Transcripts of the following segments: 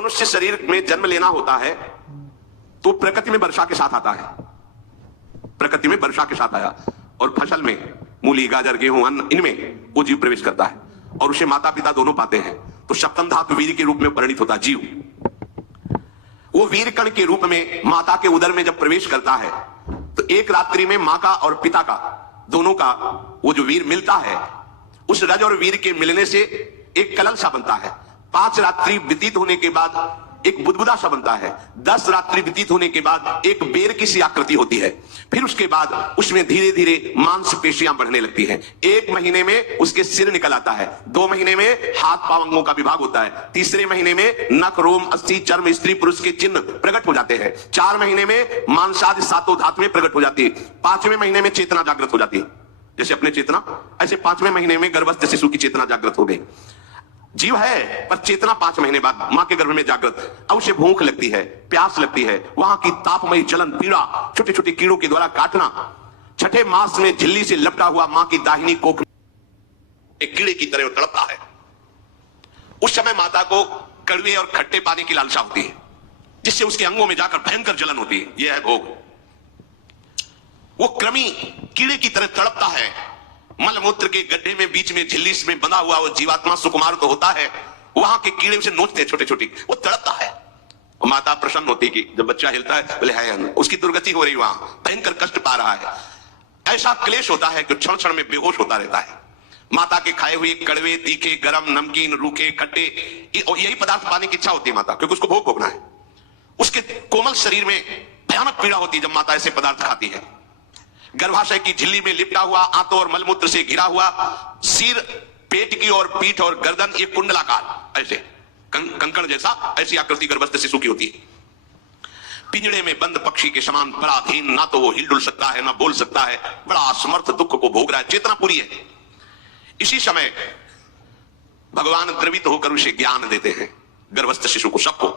मनुष्य शरीर में जन्म लेना होता है तो प्रकृति में वर्षा के साथ आता है, प्रकृति में वर्षा के साथ आया और फसल में मूली गाजर गेहूं अन्न इनमें वो जीव प्रवेश करता है और उसे माता पिता दोनों पाते हैं। तो सप्तम धातु वीर के रूप में परिणित होता है जीव। वो वीर कण के रूप में माता के उदर में जब प्रवेश करता है तो एक रात्रि में मां का और पिता का दोनों का वो जो वीर मिलता है, उस रज और वीर के मिलने से एक कलल सा बनता है। 5 रात्रि व्यतीत होने के बाद एक बुदबुदा सा बनता है। 10 रात्रि व्यतीत होने के बाद एक बेर की सी आकृति होती है। फिर उसके बाद उसमें धीरे धीरे मांसपेशियां बढ़ने लगती हैं। 1 महीने में उसके सिर निकल आता है, 2 महीने में हाथ पांव अंगों का विभाग होता है, तीसरे महीने में नख रोम अस्थि चर्म स्त्री पुरुष के चिन्ह प्रकट हो जाते हैं, 4 महीने में मांसादि सातों धातुएं प्रकट हो जाती है, 5वें महीने में चेतना जागृत हो जाती है। जैसे अपने चेतना, ऐसे 5वें महीने में गर्भस्थ शिशु की चेतना जागृत हो गई। जीव है पर चेतना 5 महीने बाद मां के गर्भ में जागृत। अब उसे भूख लगती है, प्यास लगती है, वहां की तापमयी जलन पीड़ा, छोटे छोटे कीड़ों के द्वारा काटना, 6ठे मास में झिल्ली से लपटा हुआ मां की दाहिनी कोख एक कीड़े की तरह तड़पता है। उस समय माता को कड़वे और खट्टे पानी की लालसा होती है, जिससे उसके अंगों में जाकर भयंकर जलन होती है। यह है भोग। वो कृमि कीड़े की तरह तड़पता है। मलमूत्र के गड्ढे में बीच में झिल्ली में बंधा हुआ वो जीवात्मा सुकुमार तो होता है, वहां के कीड़े उसे नोचते हैं छोटे छोटे, वो तड़पता है। माता प्रसन्न होती कि जब बच्चा हिलता है बोले है, उसकी दुर्गति हो रही, वहां भयंकर कष्ट पा रहा है। ऐसा क्लेश होता है कि क्षण क्षण में बेहोश होता रहता है। माता के खाए हुए कड़वे तीखे गरम नमकीन रूखे खट्टे यही पदार्थ पाने की इच्छा होती है माता, क्योंकि उसको भोग भोगना है। उसके कोमल शरीर में भयानक पीड़ा होती है जब माता ऐसे पदार्थ खाती है। गर्भाशय की झिल्ली में लिपटा हुआ, आंतों और मलमूत्र से घिरा हुआ सिर, पेट की और पीठ और गर्दन ये कुंडलाकार ऐसे कंकड़ जैसा ऐसी आकृति गर्भस्थ शिशु की होती है। पिंजड़े में बंद पक्षी के समान पराधीन, ना तो वो हिल डुल सकता है ना बोल सकता है, बड़ा असमर्थ दुख को भोग रहा है, चेतना पूरी है। इसी समय भगवान द्रवित होकर उसे ज्ञान देते हैं, गर्भस्थ शिशु को, सबको।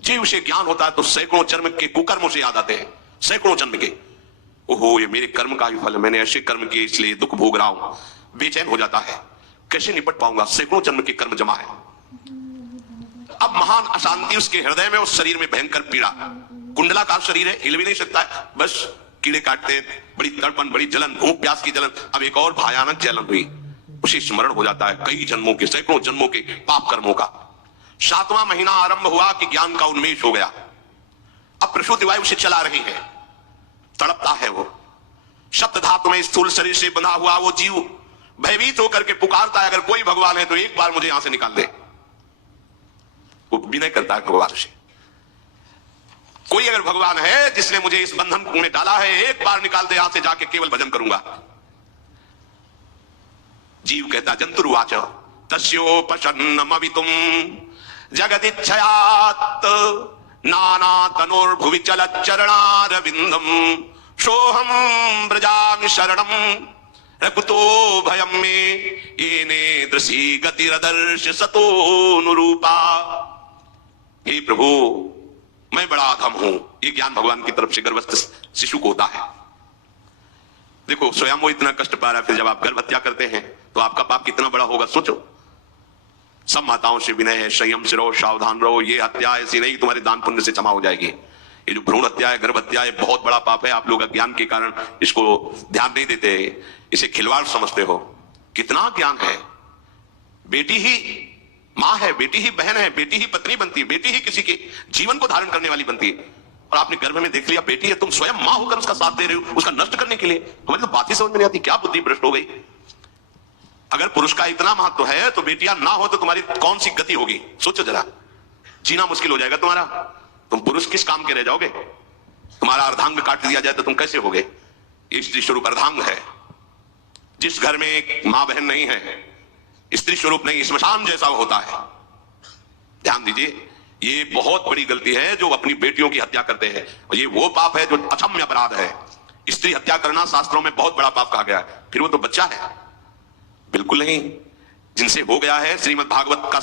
जीव उसे ज्ञान होता है तो सैकड़ों जन्म के कुकर्मों से याद आते हैं, सैकड़ों जन्म के। ओहो, ये मेरे कर्म का ही फल है, मैंने ऐसे कर्म किए इसलिए दुख भोग रहा हूं। बेचैन हो जाता है, कैसे निपट पाऊंगा, सैकड़ों जन्म के कर्म जमा है। अब महान अशांति उसके हृदय में, उस शरीर में भयंकर पीड़ा, कुंडलाकार शरीर है, हिल भी नहीं सकता है, बस कीड़े काटते हैं, बड़ी तड़पन, बड़ी जलन, भूख प्यास की जलन। अब एक और भयानक जलन हुई, उसे स्मरण हो जाता है कई जन्मों के, सैकड़ों जन्मों के पाप कर्मों का। 7वां महीना आरंभ हुआ कि ज्ञान का उन्मेष हो गया। अब प्रसूति वायु उसे चला रही है, तड़पता है वो। सप्त धातु में स्थूल शरीर से बंधा हुआ वो जीव भयभीत होकर के पुकारता है, अगर कोई भगवान है तो एक बार मुझे यहां से निकाल दे। वो विनय करता है भगवान से, कोई अगर भगवान है जिसने मुझे इस बंधन में डाला है, एक बार निकाल दे यहां से, जाके केवल भजन करूंगा। जीव कहता, जंतुर्वाच तस्योपशन्नमवितुम जगदिच्छयात् नाना तनोर्भुवि चलच्चरणारविंदम सोहम ब्रजामि शरणम रकुतो भयम में येने दृशी गतिरदर्श सतोनुरूपा। हे प्रभु, मैं बड़ा अधम हूं। ये ज्ञान भगवान की तरफ से गर्भस्थ शिशु को होता है। देखो, स्वयं वो इतना कष्ट पा रहा है, फिर जब आप गर्भ हत्या करते हैं तो आपका पाप कितना बड़ा होगा, सोचो। सब माताओं से विनय है, संयम से रहो, सावधान रहो। ये हत्या ऐसी नहीं तुम्हारे दान पुण्य से क्षमा हो जाएगी। ये जो भ्रूण हत्या है, गर्भ हत्या है, बहुत बड़ा पाप है। आप लोग अज्ञान के कारण इसको ध्यान नहीं देते, इसे खिलवाड़ समझते हो। कितना ज्ञान है। बेटी ही मां है, बेटी ही बहन है, बेटी ही पत्नी बनती है, बेटी ही किसी के जीवन को धारण करने वाली बनती है। और आपने गर्भ में देख लिया बेटी है, तुम स्वयं मां होकर उसका साथ दे रहे हो, उसका नष्ट करने के लिए। हमारी तो बात ही समझ में नहीं आती, क्या बुद्धि भ्रष्ट हो गई। अगर पुरुष का इतना महत्व है तो बेटियां ना हो तो तुम्हारी कौन सी गति होगी, सोचो जरा। जीना मुश्किल हो जाएगा तुम्हारा। तुम पुरुष किस काम के रह जाओगे। तुम्हारा अर्धांग काट दिया जाए तो तुम कैसे होगे। स्त्री स्वरूप अर्धांग है। जिस घर में एक मां बहन नहीं है, स्त्री स्वरूप नहीं, स्मशान जैसा होता है। ध्यान दीजिए, ये बहुत बड़ी गलती है जो अपनी बेटियों की हत्या करते हैं, और ये वो पाप है जो अक्षम्य अपराध है। स्त्री हत्या करना शास्त्रों में बहुत बड़ा पाप कहा गया है। फिर वो तो बच्चा है, बिल्कुल नहीं। जिनसे हो गया है, श्रीमद् भागवत का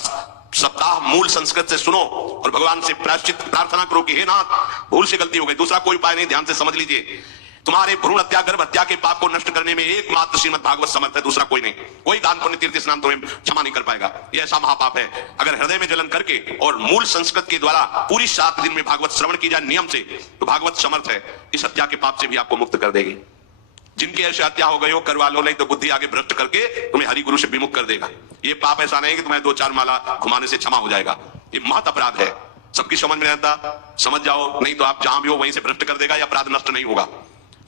सप्ताह मूल संस्कृत से सुनो और भगवान से प्रायश्चित प्रार्थना करो कि हे नाथ, भूल से गलती हो गई, दूसरा कोई उपाय नहीं, ध्यान से समझ लीजिए। तुम्हारे भ्रूण हत्या, गर्भ हत्या के पाप को नष्ट करने में एकमात्र श्रीमद् भागवत समर्थ है, दूसरा कोई नहीं। कोई दान पुण्य तीर्थ स्नान तुम्हें क्षमा नहीं कर पाएगा। यह ऐसा महापाप है। अगर हृदय में जलन करके और मूल संस्कृत के द्वारा पूरी 7 दिन में भागवत श्रवण की जाए नियम से, तो भागवत समर्थ है, इस हत्या के पाप से भी आपको मुक्त कर देगी। जिनकी ऐसे हत्या हो गई हो, करवा लो, नहीं तो बुद्धि आगे भ्रष्ट करके तुम्हें हरि गुरु से विमुख कर देगा। ये पाप ऐसा नहीं कि तुम्हें 2-4 माला घुमाने से क्षमा हो जाएगा। ये महत अपराध है। सबकी समझ में रहता, समझ जाओ, नहीं तो आप जहां भी हो वहीं से भ्रष्ट कर देगा। यह अपराध नष्ट नहीं होगा,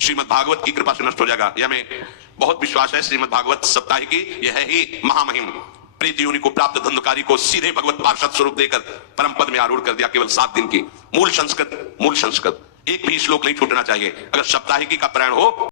श्रीमद् भागवत की कृपा से नष्ट हो जाएगा। यह हमें बहुत विश्वास है। श्रीमद् भागवत सप्ताह की यह है ही महामहिम। प्रीति योनि को प्राप्त धंधकारी को सीधे भगवत पार्षद स्वरूप देकर परम पद में आरूढ़ कर दिया। केवल 7 दिन की मूल संस्कृत एक भी श्लोक नहीं छूटना चाहिए। अगर सप्ताहिकी का पारायण हो